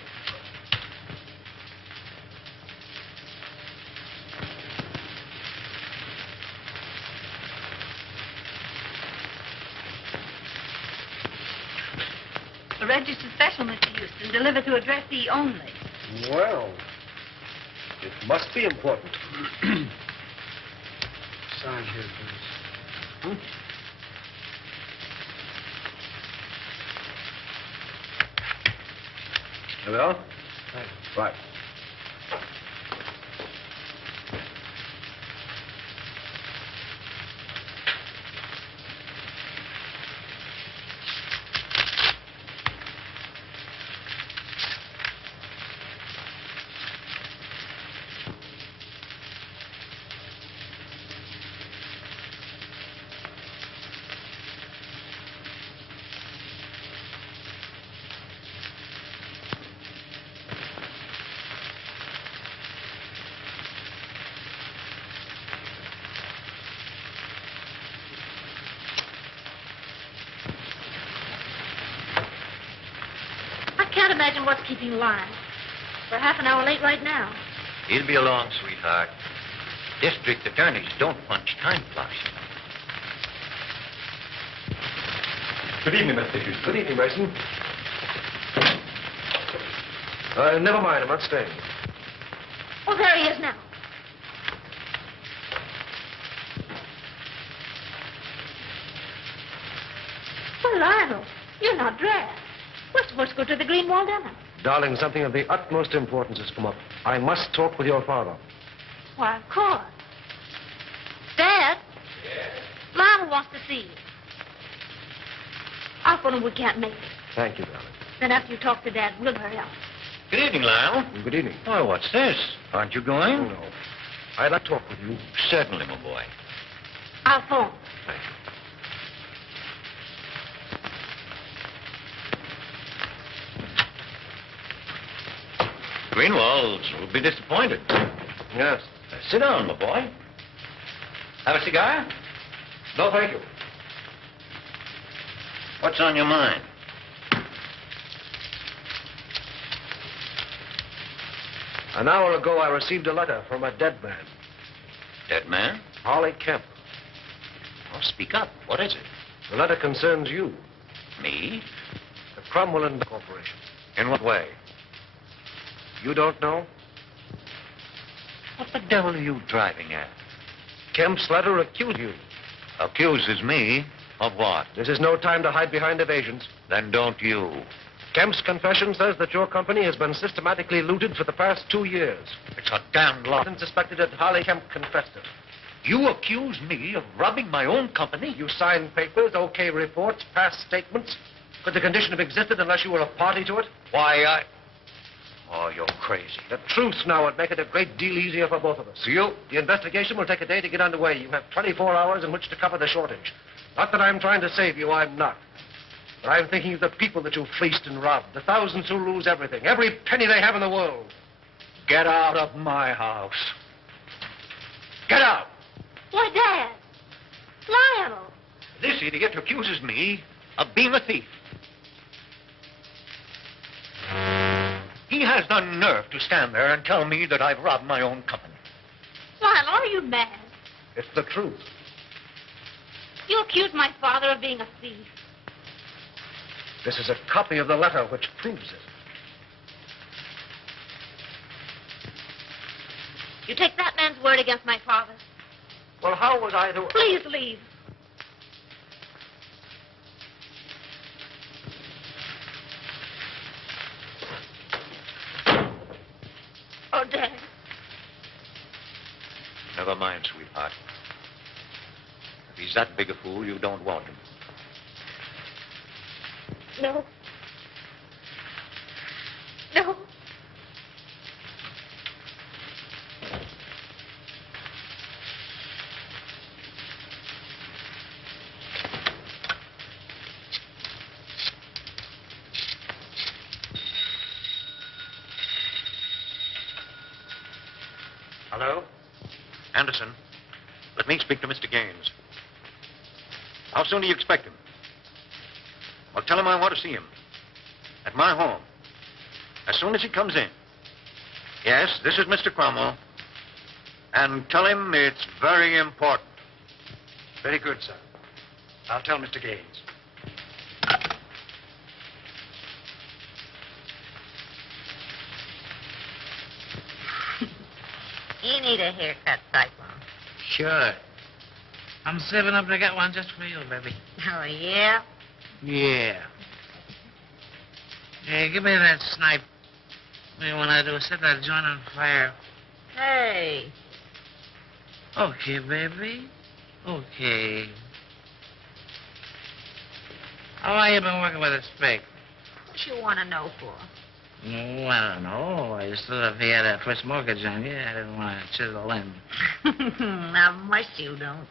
A registered special, Mr. Houston, delivered to address E only. Well, it must be important. Sign here, please. Hmm? There we are. Thanks. Right. imagine what's keeping Lyle. We're half an hour late right now. He'll be along, sweetheart. District attorneys don't punch time clocks. Good evening, Mr. Houston. Good evening, Mason. Never mind. I'm not staying. Oh, there he is now. Well, Lionel, you're not dressed. We're supposed to go to the Green Wall dinner. Darling, something of the utmost importance has come up. I must talk with your father. Why, of course. Dad? Yes? Lionel wants to see you. I'll phone him we can't make it. Thank you, darling. Then after you talk to Dad, we'll hurry up. Good evening, Lyle. Good evening. Why, what's this? Aren't you going? Oh, no. I'd like to talk with you. Certainly, my boy. I'll phone. Thank you. Greenwalds will be disappointed. Yes. Sit down, my boy. Have a cigar? No, thank you. What's on your mind? An hour ago, I received a letter from a dead man. Dead man? Harley Kemp. Oh, speak up. What is it? The letter concerns you. Me? The Cromwell and Corporation. In what way? You don't know? What the devil are you driving at? Kemp's letter accused you. Accuses me of what? This is no time to hide behind evasions. Then don't you. Kemp's confession says that your company has been systematically looted for the past 2 years. It's a damned lie. And suspected that Harley Kemp confessed it. You accuse me of robbing my own company? You signed papers, okay reports, past statements. Could the condition have existed unless you were a party to it? Why, Oh, you're crazy. The truth now would make it a great deal easier for both of us. The investigation will take a day to get underway. You have 24 hours in which to cover the shortage. Not that I'm trying to save you, I'm not. But I'm thinking of the people that you fleeced and robbed, the thousands who lose everything, every penny they have in the world. Get out of my house. Get out! Why, Dad. Lionel. This idiot accuses me of being a thief. He has the nerve to stand there and tell me that I've robbed my own company. Lionel, are you mad? It's the truth. You accuse my father of being a thief. This is a copy of the letter which proves it. You take that man's word against my father. Well, how was I to... Please leave. Oh, Dad. Never mind, sweetheart. If he's that big a fool, you don't want him. No. No. Hello? Anderson, let me speak to Mr. Gaines. How soon do you expect him? Well, tell him I want to see him. At my home. As soon as he comes in. Yes, this is Mr. Cromwell. And tell him it's very important. Very good, sir. I'll tell Mr. Gaines. You need a haircut, Cyclone. Sure. I'm saving up to get one just for you, baby. Oh, yeah? Yeah. Hey, give me that snipe. Maybe when I do, set that joint on fire. Hey. Okay, baby. Okay. How long you been working with a spike? What you want to know for? No, I don't know. I just thought if he had a first mortgage on you, I didn't want to chisel in. Not much you don't.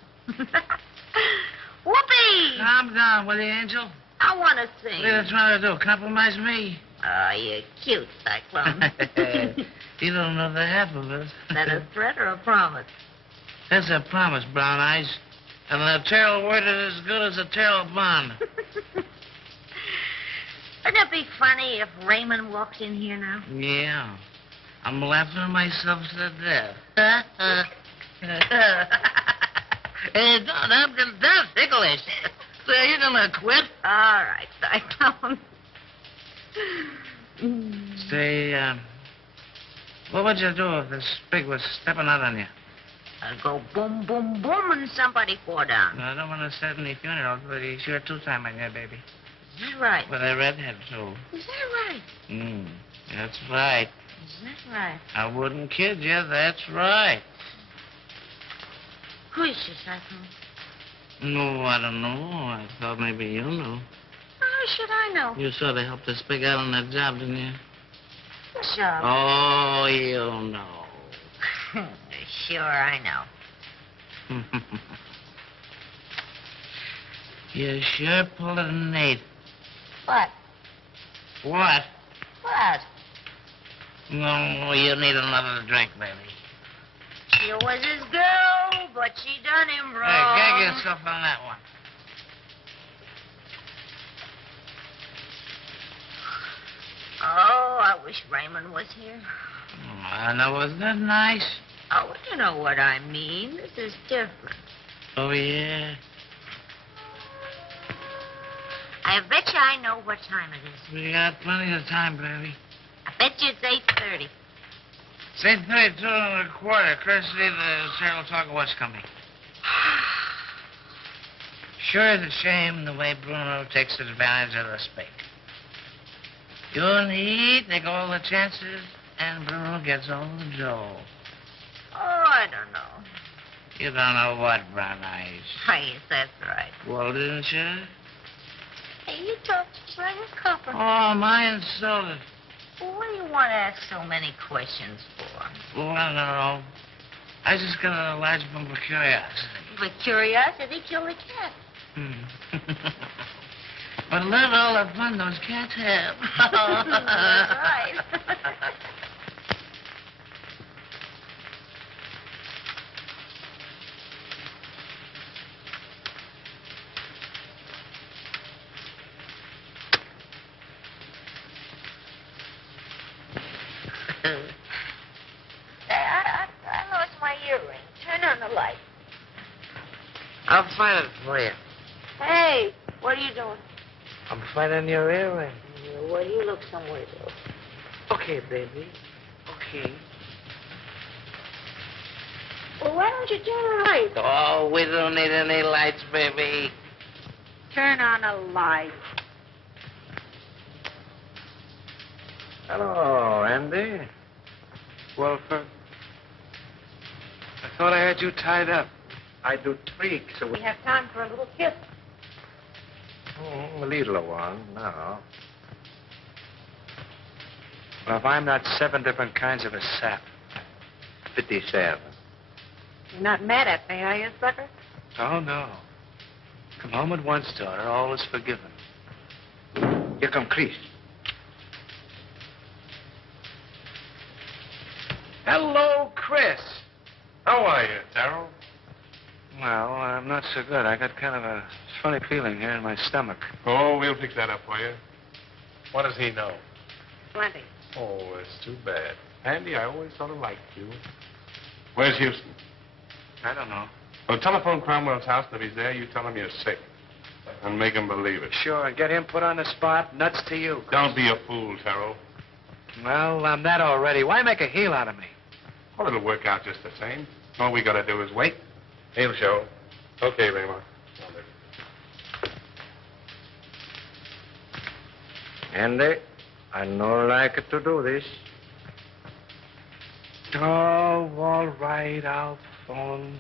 Whoopee! Calm down, will you, Angel? I want to sing. What are you trying to do? Compromise me? Oh, you're cute, Cyclone. You don't know the half of it. That a threat or a promise? That's a promise, Brown Eyes. And the tail word is as good as a tail bond. Wouldn't it be funny if Raymond walked in here now? Yeah. I'm laughing myself to death. Hey, don't ticklish. So you're gonna quit? All right, Cyclone. Say, what would you do if this pig was stepping out on you? I'd go boom, boom, boom, and somebody fall down. No, I don't want to set any funeral, but he's sure two-time on you, baby. Is that right? With a redhead, too. Is that right? That's right. Is that right? I wouldn't kid you. That's right. Who is she, Cyclone? No, I don't know. I thought maybe you knew. How should I know? You sort of helped this pig out on that job, didn't you? What job? Oh, you know. Sure, I know. You sure pulled it an 8. What? What? What? No, you need another drink, baby. She was his girl, but she done him wrong. Hey, gag yourself on that one. Oh, I wish Raymond was here. I know, wasn't that nice? Oh, you know what I mean. This is different. Oh, yeah? I bet you I know what time it is. We got plenty of time, baby. I bet you it's 8:30. It's 8:32 and a quarter. Christy, the serial talker, what's coming? Sure, it's a shame the way Bruno takes advantage of the spake. You and he take all the chances, and Bruno gets all the dough. Oh, I don't know. You don't know what, Brown Eyes. Yes, that's right. Well, didn't you? Hey, you talk just like a copper. Oh, my insulted. Well, what do you want to ask so many questions for? Well, I don't know. I just got a large bump of curiosity. For curiosity, kill the cat. But look at all the fun those cats have. That's right. I lost my earring. Turn on the light. I'll find it for you. Hey, what are you doing? I'm finding your earring. Well, you look somewhere else. Okay, baby. Okay. Well, why don't you turn the light? Oh, we don't need any lights, baby. Turn on a light. Hello, Andy. Wilford. I thought I had you tied up. I do tweaks. So We have time for a little kiss. a little one, no. Well, if I'm not 7 different kinds of a sap. 57. You're not mad at me, are you, sucker? Oh, no. Come home at once, daughter. All is forgiven. Here come Christy. Hello, Chris. How are you, Darrell? Well, I'm not so good. I got kind of a funny feeling here in my stomach. Oh, we'll fix that up for you. What does he know? Plenty. Oh, it's too bad. Andy, I always sort of liked you. Where's Houston? I don't know. Well, telephone Cromwell's house, and if he's there, you tell him you're sick. And make him believe it. Sure, and get him put on the spot. Nuts to you. Don't be a fool, Terrell. Well, I'm that already. Why make a heel out of me? Well, it'll work out just the same. All we gotta do is wait. He'll show. Okay, Raymond. Andy, I no like to do this. Oh, all right, I'll phone.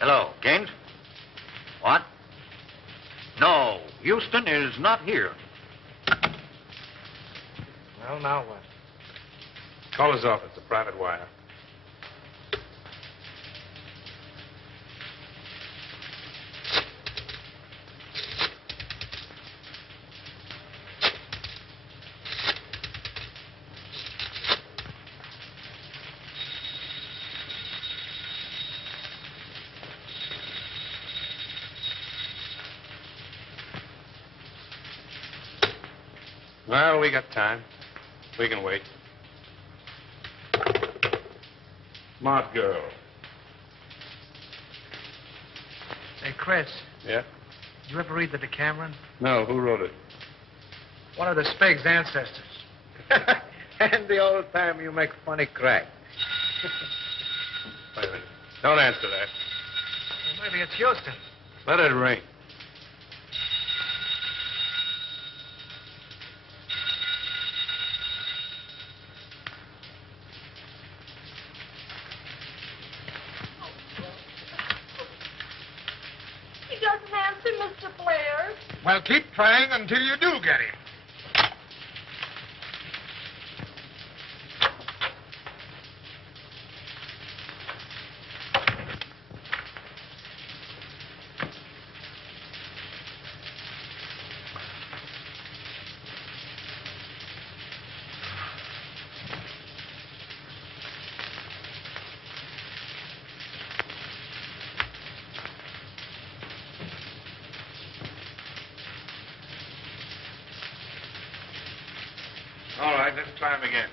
Hello, Gaines? What? No, Houston is not here. Well, now what? Call his office, a private wire. Well, we got time. We can wait. Smart girl. Hey, Chris, Yeah? did you ever read the Decameron? No, who wrote it? One of the Spig's ancestors. And the old time you make funny crack. Wait a minute. Don't answer that. Well, maybe it's Houston. Let it ring. He doesn't answer, Mr. Blair. Well, keep trying until you do get him. All right, let's try him again.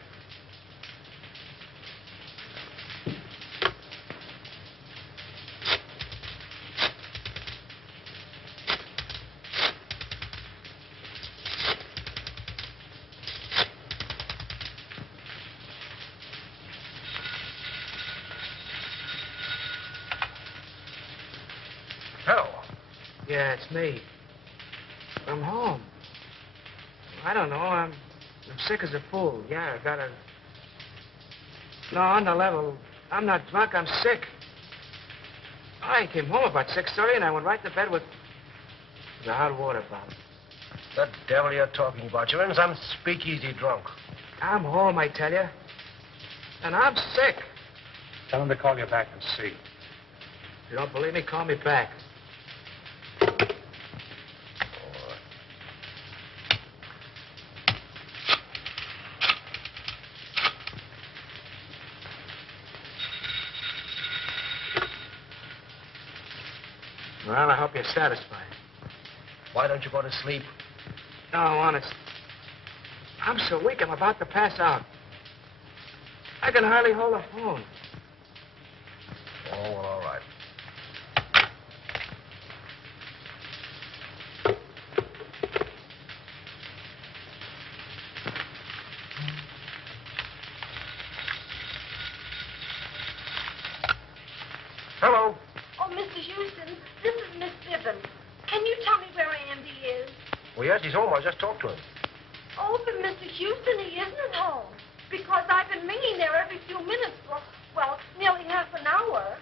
Hello. Yeah, it's me. I'm home. I don't know. I'm sick as a fool. Yeah, I got a... No, on the level. I'm not drunk. I'm sick. I came home about 6:30 and I went right to bed with the hot water bottle. The devil you're talking about? You're in some speakeasy drunk. I'm home, I tell you. And I'm sick. Tell him to call you back and see. If you don't believe me, call me back. Well, I hope you're satisfied. Why don't you go to sleep? No, honest. I'm so weak, I'm about to pass out. I can hardly hold a phone. Oh, well, all right. Hello. Oh, Mr. Houston, this is Miss Bibbins. Can you tell me where Andy is? Well, yes, he's home. I just talked to him. Oh, but Mr. Houston, he isn't home. Because I've been ringing there every few minutes for, well, nearly half an hour.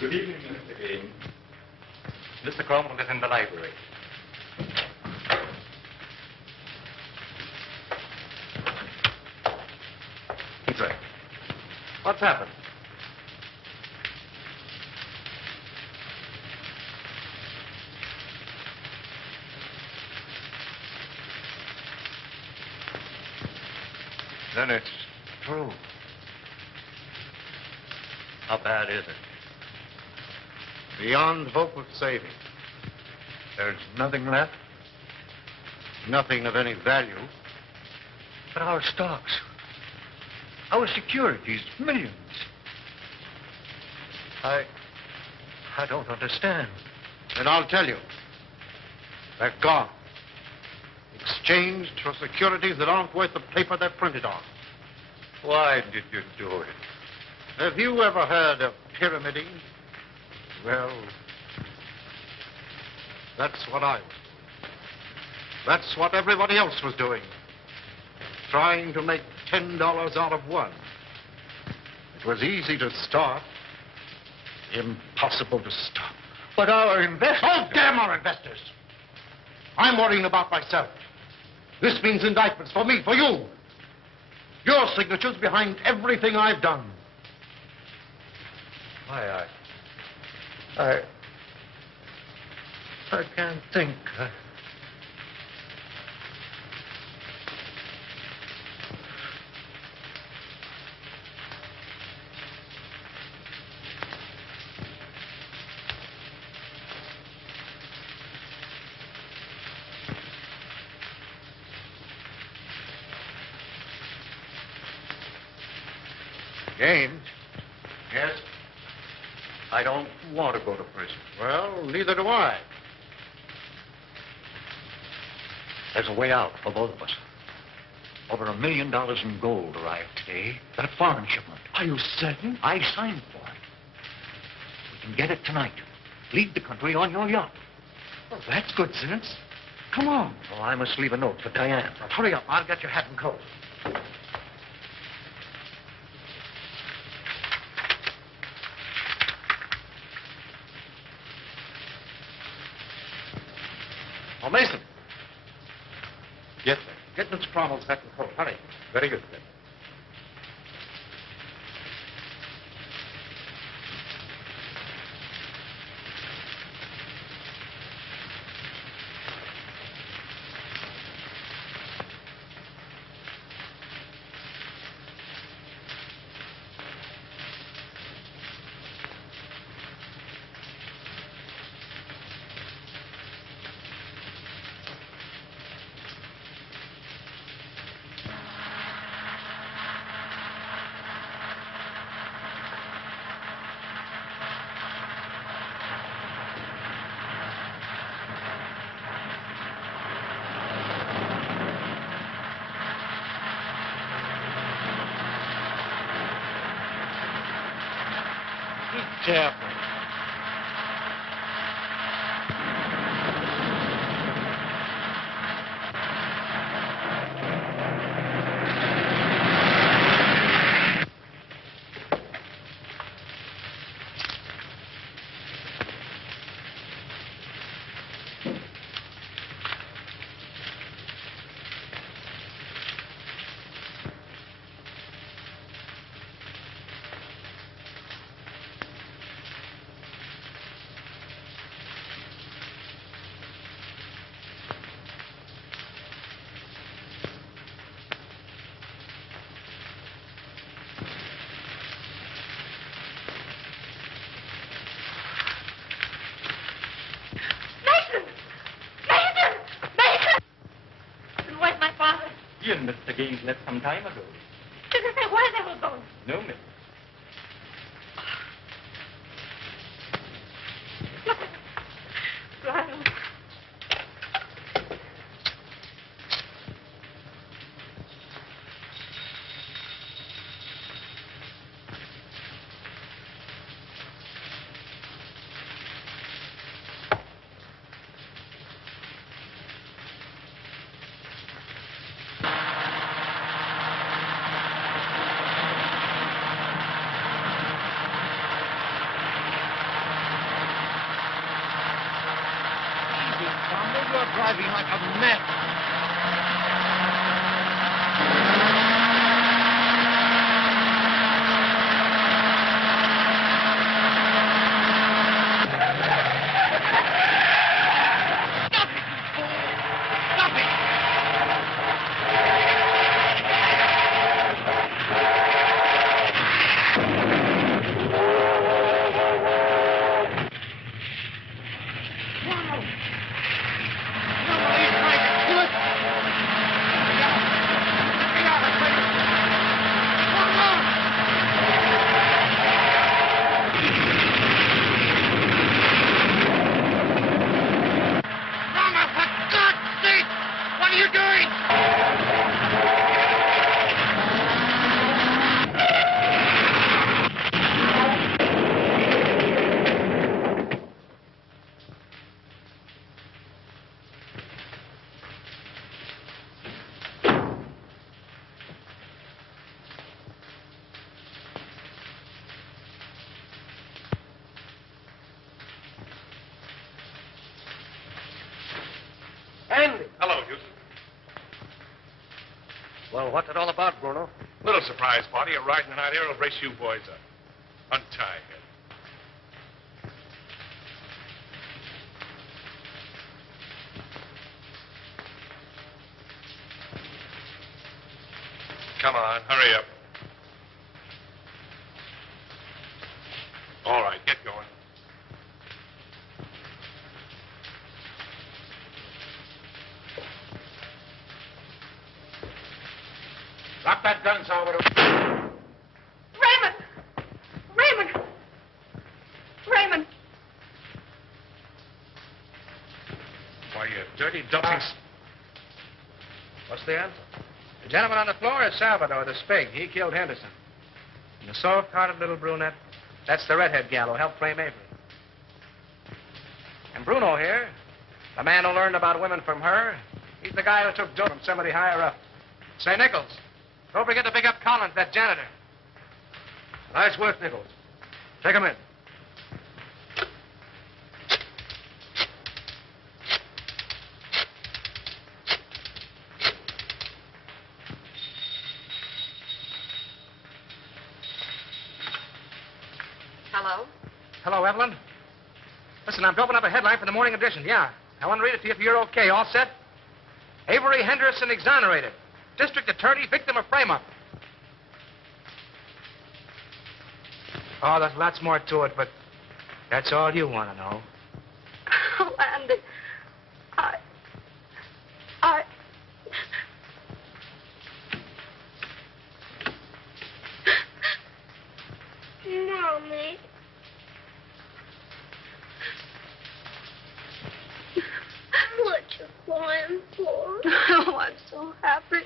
Good evening, Mr. Cabanne. Mr. Cromwell is in the library. He's right. What's happened? Then it's true. How bad is it? Beyond hope of saving. There's nothing left? Nothing of any value. But our stocks, our securities, millions. I don't understand. And I'll tell you. They're gone. Exchanged for securities that aren't worth the paper they're printed on. Why did you do it? Have you ever heard of pyramiding? Well, that's what I was doing. That's what everybody else was doing. Trying to make $10 out of one. It was easy to start. Impossible to stop. But our investors... Oh, damn our investors! I'm worrying about myself. This means indictments for me, for you. Your signature's behind everything I've done. I can't think. James? Yes? I don't want to go to prison. Well, neither do I. There's a way out for both of us. Over $1 million in gold arrived today. That foreign shipment. Are you certain? I signed for it. We can get it tonight. Leave the country on your yacht. Well, that's good sense. Come on. Oh, I must leave a note for Diane. Now, hurry up. I'll get your hat and coat. Oh, Mason. Yes, sir. Get Miss Cromwell's hat and coat. Hurry. Very good, sir. Careful. He and Mr. Gaines left some time ago. Did they say where they were going? No, miss. Brian. You're driving like a mad. Well, what's it all about, Bruno? Little surprise party. A ride in the night air will brace you boys up. Untie him. Come on, hurry up. All right, get going. Drop that gun, Salvador. Raymond! Raymond! Raymond! Why, you dirty, dumping... What's the answer? The gentleman on the floor is Salvador, the spig. He killed Henderson. And the soft-hearted little brunette, that's the redhead gal who helped frame Avery. And Bruno here, the man who learned about women from her, he's the guy who took dope from somebody higher up. Say, Nichols, don't forget to pick up Collins, that janitor. Nice work, Nichols. Take him in. Hello? Hello, Evelyn. Listen, I'm doping up a headline for the morning edition. Yeah. I want to read it to you if you're okay. All set? Avery Henderson exonerated. District attorney, victim of frame-up. Oh, there's lots more to it, but that's all you want to know. Oh, Andy. Mommy. What you crying for? Oh, I'm so happy.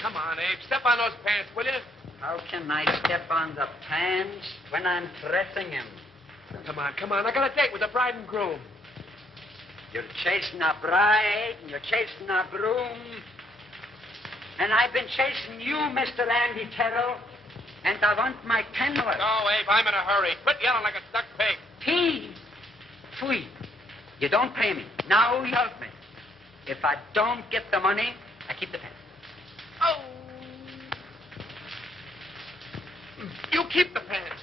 Come on, Abe. Step on those pants, will you? How can I step on the pants when I'm pressing him? Come on. I got a date with the bride and groom. You're chasing a bride, and you're chasing a groom. And I've been chasing you, Mr. Andy Terrell. And I want my $10. No, Abe, I'm in a hurry. Quit yelling like a stuck pig. Pig? Pfui. You don't pay me. Now you help me. If I don't get the money, I keep the pants. Oh. You keep the pants.